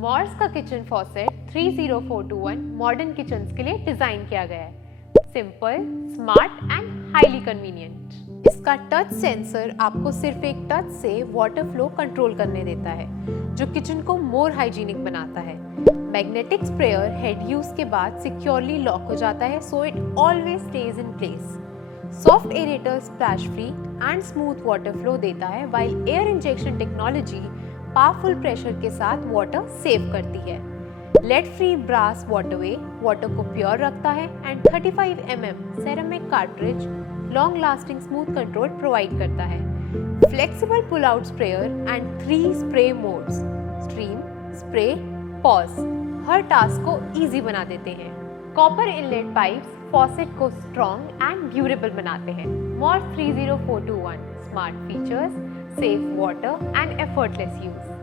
Moore's का kitchen faucet 30421 modern kitchens के लिए डिजाइन किया गया है। Simple, smart and highly convenient. इसका टच सेंसर आपको सिर्फ एक टच से वाटर फ्लो कंट्रोल करने देता है, जो किचन को मोर हाइजीनिक बनाता है। मैग्नेटिक स्प्रेयर हेड यूज के बाद सिक्योरली लॉक हो जाता है, so it always stays in place. Soft aerator splash free and smooth water flow देता है, while air injection technology powerful pressure के साथ वाटर सेव करती है। Lead free brass waterway water को प्योर रखता है and 35 mm ceramic cartridge long lasting smooth control provide करता है। Flexible pull out sprayer and 3 spray modes stream, spray, pause हर टास्क को इजी बना देते हैं। कॉपर इनलेट पाइप्स फॉसेट को स्ट्रॉन्ग एंड ड्यूरेबल बनाते हैं। Moore's 30421 smart features, safe water and effortless use.